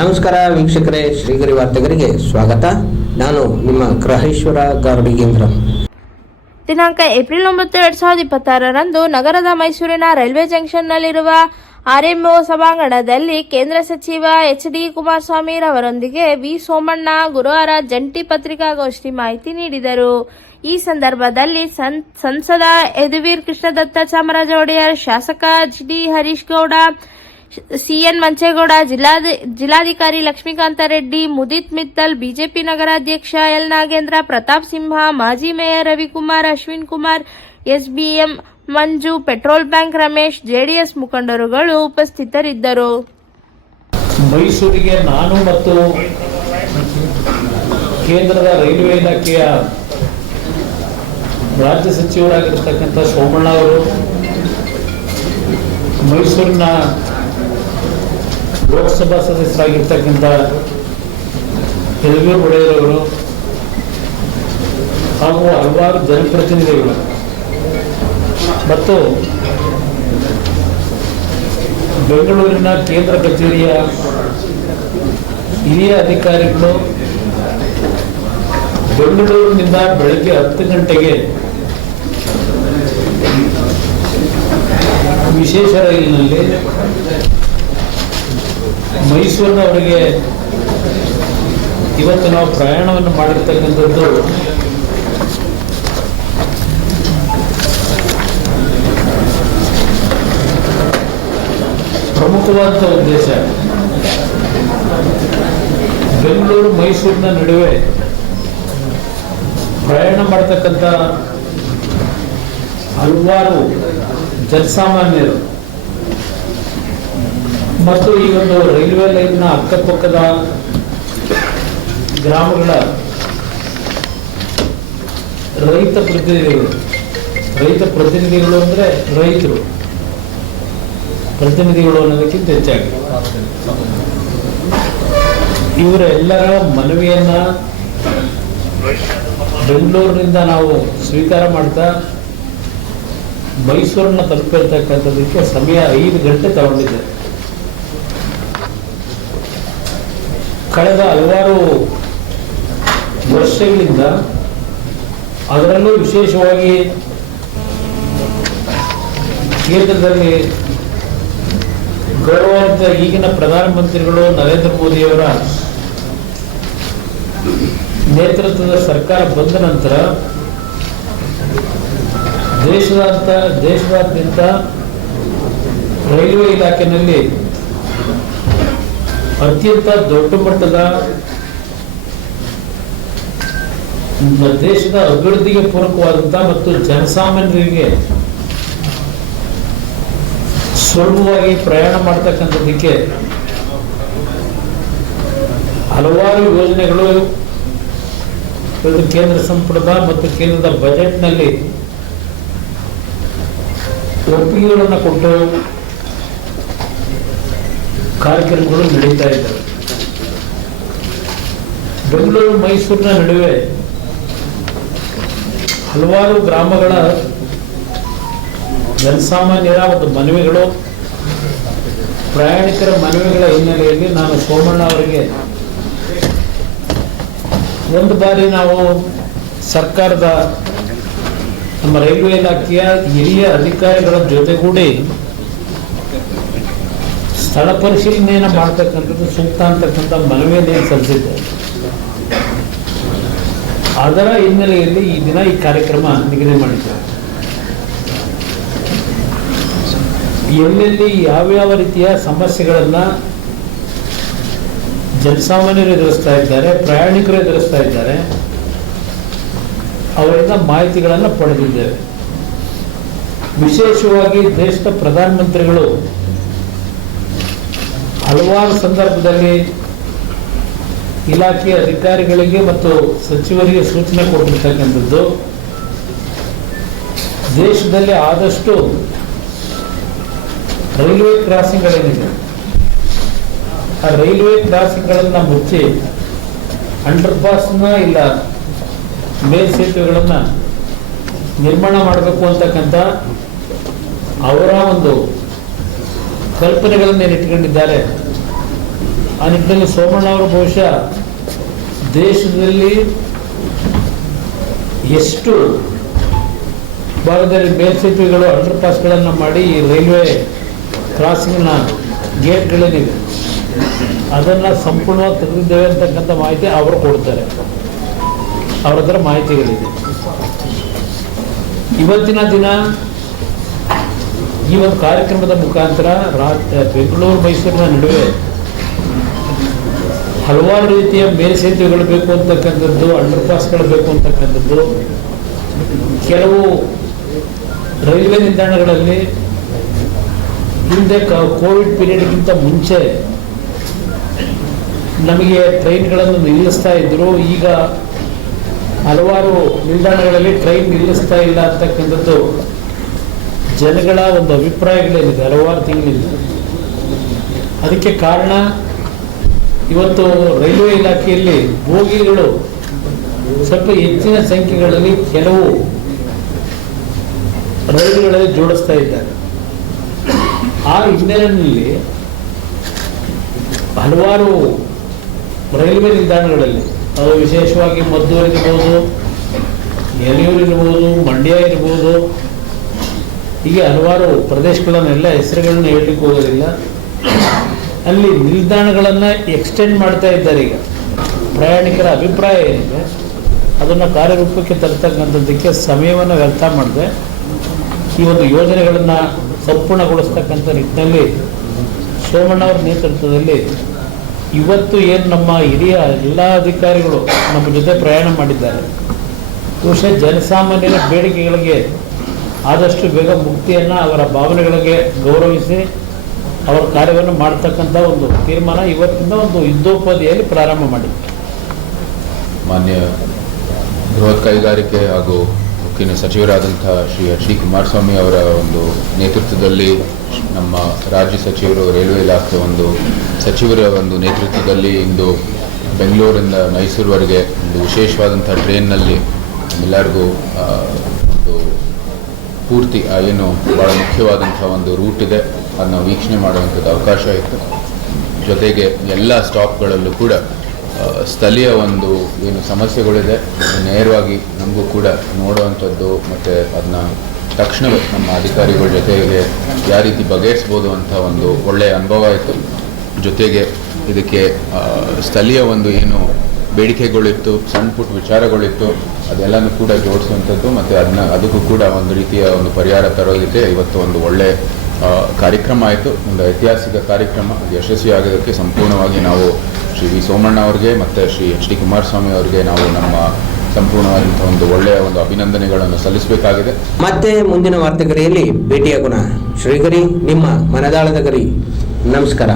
ನಮಸ್ಕಾರ ವೀಕ್ಷಕರೇ, ಶ್ರೀಗರಿ ವಾರ್ತೆಗರಿಗೆ ಸ್ವಾಗತ. ನಾನು ನಿಮ್ಮ ಗ್ರಹೇಶ್ವರ ಗಾರ್ಡಿಗೇಂದ್ರ. ದಿನಾಂಕ ಏಪ್ರಿಲ್ 9, 2026ರಂದು ನಗರದ ಮೈಸೂರಿನ ರೈಲ್ವೆ ಜಂಕ್ಷನ್ನಲ್ಲಿರುವ ಆರ್ಎಂಒ ಸಭಾಂಗಣದಲ್ಲಿ ಕೇಂದ್ರ ಸಚಿವ ಎಚ್.ಡಿ. ಕುಮಾರಸ್ವಾಮಿ ಅವರೊಂದಿಗೆ ವಿ. ಸೋಮಣ್ಣ ಗುರುವಾರ ಜಂಟಿ ಪತ್ರಿಕಾಗೋಷ್ಠಿ ಮಾಹಿತಿ ನೀಡಿದರು. ಈ ಸಂದರ್ಭದಲ್ಲಿ ಸಂಸದ ಯದುವೀರ್ ಕೃಷ್ಣದತ್ತ ಚಾಮರಾಜ ಒಡೆಯರ್, ಶಾಸಕ ಎಚ್.ಡಿ. ಹರೀಶ್ ಗೌಡ, ಸಿಎನ್ ಮಂಚೇಗೌಡ, ಜಿಲ್ಲಾಧಿಕಾರಿ ಲಕ್ಷ್ಮೀಕಾಂತ ರೆಡ್ಡಿ, ಮುದಿತ್ ಮಿತ್ತಲ್, ಬಿಜೆಪಿ ನಗರಾಧ್ಯಕ್ಷ ಎಲ್. ನಾಗೇಂದ್ರ, ಪ್ರತಾಪ್ ಸಿಂಹ, ಮಾಜಿ ಮೇಯರ್ ರವಿಕುಮಾರ್, ಅಶ್ವಿನ್ ಕುಮಾರ್, ಎಸ್ಬಿಎಂ ಮಂಜು, ಪೆಟ್ರೋಲ್ ಬ್ಯಾಂಕ್ ರಮೇಶ್, ಜೆಡಿಎಸ್ ಮುಖಂಡರುಗಳು ಉಪಸ್ಥಿತರಿದ್ದರು. ಮೈಸೂರಿಗೆ ನಾನು ಮತ್ತು ಕೇಂದ್ರದ ರೈಲ್ವೆ ಇಲಾಖೆಯ ರಾಜ್ಯ ಸಚಿವರಾಗಿರ್ತಕ್ಕಂಥ ಸೋಮಣ್ಣ ಅವರು, ಮೈಸೂರಿನ ಲೋಕಸಭಾ ಸದಸ್ಯರಾಗಿರ್ತಕ್ಕಂಥ ಯದುವೀರ್ ಒಡೆಯರವರು ಹಾಗೂ ಹಲವಾರು ಜನಪ್ರತಿನಿಧಿಗಳು ಮತ್ತು ಬೆಂಗಳೂರಿನ ಕೇಂದ್ರ ಕಚೇರಿಯ ಹಿರಿಯ ಅಧಿಕಾರಿಗಳು ಬೆಂಗಳೂರಿನಿಂದ ಬೆಳಗ್ಗೆ 10 ಗಂಟೆಗೆ ವಿಶೇಷ ರೈಲಿನಲ್ಲಿ ಮೈಸೂರಿನವರೆಗೆ ಇವತ್ತು ನಾವು ಪ್ರಯಾಣವನ್ನು ಮಾಡಿರ್ತಕ್ಕಂಥದ್ದು ಪ್ರಮುಖವಾದ ಉದ್ದೇಶ. ಬೆಂಗಳೂರು ಮೈಸೂರಿನ ನಡುವೆ ಪ್ರಯಾಣ ಮಾಡತಕ್ಕಂಥ ಹಲವಾರು ಜನಸಾಮಾನ್ಯರು ಮತ್ತು ಈ ಒಂದು ರೈಲ್ವೆ ಲೈನ್ನ ಅಕ್ಕಪಕ್ಕದ ಗ್ರಾಮಗಳ ರೈತ ಪ್ರತಿನಿಧಿಗಳು ಅಂದರೆ ರೈತರು ಪ್ರತಿನಿಧಿಗಳು ಅನ್ನೋದಕ್ಕಿಂತ ಹೆಚ್ಚಾಗಿ ಇವರೆಲ್ಲರ ಮನವಿಯನ್ನ ಬೆಂಗಳೂರಿನಿಂದ ನಾವು ಸ್ವೀಕಾರ ಮಾಡ್ತಾ ಮೈಸೂರನ್ನ ತಲುಪಿರ್ತಕ್ಕಂಥದಕ್ಕೆ ಸಮಯ 5 ಗಂಟೆ ತಗೊಂಡಿದೆ. ಕಳೆದ ಹಲವಾರು ವರ್ಷಗಳಿಂದ, ಅದರಲ್ಲೂ ವಿಶೇಷವಾಗಿ ಕೇಂದ್ರದಲ್ಲಿ ಗೌರವಾನ್ವಿತ ಈಗಿನ ಪ್ರಧಾನಮಂತ್ರಿಗಳು ನರೇಂದ್ರ ಮೋದಿಯವರ ನೇತೃತ್ವದ ಸರ್ಕಾರ ಬಂದ ನಂತರ ದೇಶದಾದ್ಯಂತ ರೈಲ್ವೆ ಇಲಾಖೆಯಲ್ಲಿ ಅತ್ಯಂತ ದೊಡ್ಡ ಮಟ್ಟದ ದೇಶದ ಅಭಿವೃದ್ಧಿಗೆ ಪೂರಕವಾದಂತಹ ಮತ್ತು ಜನಸಾಮಾನ್ಯರಿಗೆ ಸುಲಭವಾಗಿ ಪ್ರಯಾಣ ಮಾಡತಕ್ಕಂಥದ್ದಕ್ಕೆ ಹಲವಾರು ಯೋಜನೆಗಳು ಕೇಂದ್ರ ಸಂಪುಟದ ಮತ್ತು ಕೇಂದ್ರದ ಬಜೆಟ್ನಲ್ಲಿ ಒಪ್ಪಿಗೆಗಳನ್ನು ಕೊಟ್ಟು ಕಾರ್ಯಕ್ರಮಗಳು ನಡೀತಾ ಇದ್ದಾವೆ. ಬೆಂಗಳೂರು ಮೈಸೂರಿನ ನಡುವೆ ಹಲವಾರು ಗ್ರಾಮಗಳ ಜನಸಾಮಾನ್ಯರ ಒಂದು ಮನವಿಗಳು, ಪ್ರಯಾಣಿಕರ ಮನವಿಗಳ ಹಿನ್ನೆಲೆಯಲ್ಲಿ ನಾನು ಸೋಮಣ್ಣ ಅವರಿಗೆ ಒಂದು ಬಾರಿ ನಾವು ಸರ್ಕಾರದ ನಮ್ಮ ರೈಲ್ವೆ ಇಲಾಖೆಯ ಹಿರಿಯ ಅಧಿಕಾರಿಗಳ ಜೊತೆಗೂಡಿ ಸ್ಥಳ ಪರಿಶೀಲನೆಯನ್ನು ಮಾಡ್ತಕ್ಕಂಥದ್ದು ಸೂಕ್ತ ಅಂತಕ್ಕಂಥ ಮನವಿಯನ್ನು ಸಲ್ಲಿಸಿದ್ದೆ. ಅದರ ಹಿನ್ನೆಲೆಯಲ್ಲಿ ಈ ದಿನ ಈ ಕಾರ್ಯಕ್ರಮ ನಿಗದಿ ಮಾಡಿದ್ದಾರೆ. ಎಲ್ಲೆಲ್ಲಿ ಯಾವ್ಯಾವ ರೀತಿಯ ಸಮಸ್ಯೆಗಳನ್ನು ಜನಸಾಮಾನ್ಯರು ಎದುರಿಸ್ತಾ ಇದ್ದಾರೆ, ಪ್ರಯಾಣಿಕರು ಎದುರಿಸ್ತಾ ಇದ್ದಾರೆ, ಅವರಿಂದ ಮಾಹಿತಿಗಳನ್ನು ಪಡೆದಿದ್ದೇವೆ. ವಿಶೇಷವಾಗಿ ದೇಶದ ಪ್ರಧಾನಮಂತ್ರಿಗಳು ಹಲವಾರು ಸಂದರ್ಭದಲ್ಲಿ ಇಲಾಖೆಯ ಅಧಿಕಾರಿಗಳಿಗೆ ಮತ್ತು ಸಚಿವರಿಗೆ ಸೂಚನೆ ಕೊಟ್ಟಿರ್ತಕ್ಕಂಥದ್ದು, ದೇಶದಲ್ಲಿ ಆದಷ್ಟು ರೈಲ್ವೆ ಕ್ರಾಸಿಂಗ್ಗಳೇನಿದೆ ಆ ರೈಲ್ವೆ ಕ್ರಾಸಿಂಗ್ಗಳನ್ನು ಮುಚ್ಚಿ ಅಂಡರ್ ಪಾಸ್ನ ಇಲ್ಲ ಮೇಲ್ಸೇತುವೆಗಳನ್ನು ನಿರ್ಮಾಣ ಮಾಡಬೇಕು ಅಂತಕ್ಕಂಥ ಅವರ ಒಂದು ಕಲ್ಪನೆಗಳನ್ನು ಇಟ್ಕೊಂಡಿದ್ದಾರೆ. ಆ ನಿಟ್ಟಿನಲ್ಲಿ ಸೋಮಣ್ಣ ಅವರು ಬಹುಶಃ ದೇಶದಲ್ಲಿ ಎಷ್ಟು ಭಾಗದಲ್ಲಿ ಮೇಲ್ಸೇತುವೆಗಳು ಅಂಡರ್ ಪಾಸ್ಗಳನ್ನು ಮಾಡಿ ಈ ರೈಲ್ವೆ ಕ್ರಾಸಿಂಗ್ನ ಗೇಟ್ಗಳೇನಿದೆ ಅದನ್ನು ಸಂಪೂರ್ಣವಾಗಿ ತೆಗೆದಿದ್ದೇವೆ ಅಂತಕ್ಕಂಥ ಮಾಹಿತಿ ಅವರು ಕೊಡ್ತಾರೆ. ಅವ್ರ ಹತ್ರ ಮಾಹಿತಿಗಳಿದೆ. ಇವತ್ತಿನ ದಿನ ಈ ಒಂದು ಕಾರ್ಯಕ್ರಮದ ಮುಖಾಂತರ ಬೆಂಗಳೂರು ಮೈಸೂರಿನ ನಡುವೆ ಹಲವಾರು ರೀತಿಯ ಮೇಲ್ಸೇತುವೆಗಳು ಬೇಕು ಅಂತಕ್ಕಂಥದ್ದು, ಅಂಡರ್ ಪಾಸ್ಗಳು ಬೇಕು ಅಂತಕ್ಕಂಥದ್ದು, ಕೆಲವು ರೈಲ್ವೆ ನಿಲ್ದಾಣಗಳಲ್ಲಿ ಹಿಂದೆ ಕೋವಿಡ್ ಪೀರಿಯಡ್ಗಿಂತ ಮುಂಚೆ ನಮಗೆ ಟ್ರೈನ್ಗಳನ್ನು ನಿಲ್ಲಿಸ್ತಾ ಇದ್ದರು. ಈಗ ಹಲವಾರು ನಿಲ್ದಾಣಗಳಲ್ಲಿ ಟ್ರೈನ್ ನಿಲ್ಲಿಸ್ತಾ ಇಲ್ಲ ಅಂತಕ್ಕಂಥದ್ದು ಜನಗಳ ಒಂದು ಅಭಿಪ್ರಾಯಗಳೇನಿದೆ ಹಲವಾರು ತಿಂಗಳಿಂದ. ಅದಕ್ಕೆ ಕಾರಣ ಇವತ್ತು ರೈಲ್ವೆ ಇಲಾಖೆಯಲ್ಲಿ ಬೋಗಿಗಳು ಸ್ವಲ್ಪ ಹೆಚ್ಚಿನ ಸಂಖ್ಯೆಗಳಲ್ಲಿ ಕೆಲವು ರೈಲುಗಳಲ್ಲಿ ಜೋಡಿಸ್ತಾ ಇದ್ದಾರೆ. ಆ ಹಿನ್ನೆಲೆಯಲ್ಲಿ ಹಲವಾರು ರೈಲ್ವೆ ನಿಲ್ದಾಣಗಳಲ್ಲಿ, ಅದು ವಿಶೇಷವಾಗಿ ಮದ್ದೂರು ಇರ್ಬೋದು, ಯಲಿಯೂರು ಇರ್ಬೋದು, ಮಂಡ್ಯ ಇರ್ಬೋದು, ಹೀಗೆ ಹಲವಾರು ಪ್ರದೇಶಗಳನ್ನೆಲ್ಲ ಹೆಸರುಗಳನ್ನ ಹೇಳಲಿಕ್ಕೆ ಹೋಗೋದಿಲ್ಲ, ಅಲ್ಲಿ ನಿಲ್ದಾಣಗಳನ್ನು ಎಕ್ಸ್ಟೆಂಡ್ ಮಾಡ್ತಾ ಇದ್ದಾರೆ. ಈಗ ಪ್ರಯಾಣಿಕರ ಅಭಿಪ್ರಾಯ ಏನಿದೆ ಅದನ್ನು ಕಾರ್ಯರೂಪಕ್ಕೆ ತರ್ತಕ್ಕಂಥದ್ದಕ್ಕೆ ಸಮಯವನ್ನು ವ್ಯರ್ಥ ಮಾಡದೆ ಈ ಒಂದು ಯೋಜನೆಗಳನ್ನು ಸಂಪೂರ್ಣಗೊಳಿಸ್ತಕ್ಕಂಥ ನಿಟ್ಟಿನಲ್ಲಿ ಸೋಮಣ್ಣವರ ನೇತೃತ್ವದಲ್ಲಿ ಇವತ್ತು ಏನು ನಮ್ಮ ಹಿರಿಯ ಎಲ್ಲ ಅಧಿಕಾರಿಗಳು ನಮ್ಮ ಜೊತೆ ಪ್ರಯಾಣ ಮಾಡಿದ್ದಾರೆ, ಬಹುಶಃ ಜನಸಾಮಾನ್ಯರ ಬೇಡಿಕೆಗಳಿಗೆ ಆದಷ್ಟು ಬೇಗ ಮುಕ್ತಿಯನ್ನು, ಅವರ ಭಾವನೆಗಳಿಗೆ ಗೌರವಿಸಿ ಅವರ ಕಾರ್ಯವನ್ನು ಮಾಡ್ತಕ್ಕಂಥ ಒಂದು ತೀರ್ಮಾನ ಇವತ್ತಿಂದ ಒಂದು ಯುದ್ಧೋಪಾದಿಯಲ್ಲಿ ಪ್ರಾರಂಭ ಮಾಡಿದೆ. ಮಾನ್ಯ ಬೃಹತ್ ಕೈಗಾರಿಕೆ ಹಾಗೂ ಮುಖ್ಯ ಸಚಿವರಾದಂಥ ಶ್ರೀ ಎಚ್ ಡಿ ಕುಮಾರಸ್ವಾಮಿ ಅವರ ಒಂದು ನೇತೃತ್ವದಲ್ಲಿ ನಮ್ಮ ರಾಜ್ಯ ಸಚಿವರು, ರೈಲ್ವೆ ಇಲಾಖೆ ಒಂದು ಸಚಿವರ ಒಂದು ನೇತೃತ್ವದಲ್ಲಿ ಇಂದು ಬೆಂಗಳೂರಿಂದ ಮೈಸೂರುವರೆಗೆ ಒಂದು ವಿಶೇಷವಾದಂಥ ಟ್ರೈನ್ನಲ್ಲಿ ಎಲ್ಲರಿಗೂ ಒಂದು ಪೂರ್ತಿ ಏನು ಭಾಳ ಮುಖ್ಯವಾದಂಥ ಒಂದು ರೂಟ್ ಇದೆ ಅದನ್ನು ವೀಕ್ಷಣೆ ಮಾಡುವಂಥದ್ದು ಅವಕಾಶ ಇತ್ತು. ಜೊತೆಗೆ ಎಲ್ಲ ಸ್ಟಾಪ್ಗಳಲ್ಲೂ ಕೂಡ ಸ್ಥಳೀಯ ಒಂದು ಏನು ಸಮಸ್ಯೆಗಳಿದೆ ನೇರವಾಗಿ ನಮಗೂ ಕೂಡ ನೋಡುವಂಥದ್ದು ಮತ್ತು ಅದನ್ನ ತಕ್ಷಣವೇ ನಮ್ಮ ಅಧಿಕಾರಿಗಳ ಜೊತೆಗೆ ಯಾವ ರೀತಿ ಬಗೆಹರಿಸ್ಬೋದು ಅಂತ ಒಂದು ಒಳ್ಳೆಯ ಅನುಭವ ಆಯಿತು. ಜೊತೆಗೆ ಇದಕ್ಕೆ ಸ್ಥಳೀಯ ಒಂದು ಏನು ಬೇಡಿಕೆಗಳಿತ್ತು, ಸಣ್ಣ ಪುಟ್ಟ ವಿಚಾರಗಳಿತ್ತು, ಅದೆಲ್ಲನೂ ಕೂಡ ಜೋಡಿಸುವಂಥದ್ದು ಮತ್ತು ಅದಕ್ಕೂ ಕೂಡ ಒಂದು ರೀತಿಯ ಒಂದು ಪರಿಹಾರ ತರೋದಕ್ಕೆ ಇವತ್ತು ಒಂದು ಒಳ್ಳೆಯ ಕಾರ್ಯಕ್ರಮ ಆಯಿತು. ಒಂದು ಐತಿಹಾಸಿಕ ಕಾರ್ಯಕ್ರಮ. ಅದು ಯಶಸ್ವಿಯಾಗೋದಕ್ಕೆ ಸಂಪೂರ್ಣವಾಗಿ ನಾವು ಶ್ರೀ ವಿ ಸೋಮಣ್ಣ ಅವ್ರಿಗೆ ಮತ್ತು ಶ್ರೀ ಎಚ್ ಡಿ ಕುಮಾರಸ್ವಾಮಿ ಅವರಿಗೆ ನಾವು ನಮ್ಮ ಸಂಪೂರ್ಣವಾದಂಥ ಒಂದು ಒಳ್ಳೆಯ ಒಂದು ಅಭಿನಂದನೆಗಳನ್ನು ಸಲ್ಲಿಸಬೇಕಾಗಿದೆ. ಮತ್ತೆ ಮುಂದಿನ ವಾರ್ತೆಗರಿಯಲ್ಲಿ ಭೇಟಿಯಾಗೋಣ. ಶ್ರೀಗರಿ, ನಿಮ್ಮ ಮನದಾಳದ ಗರಿ. ನಮಸ್ಕಾರ.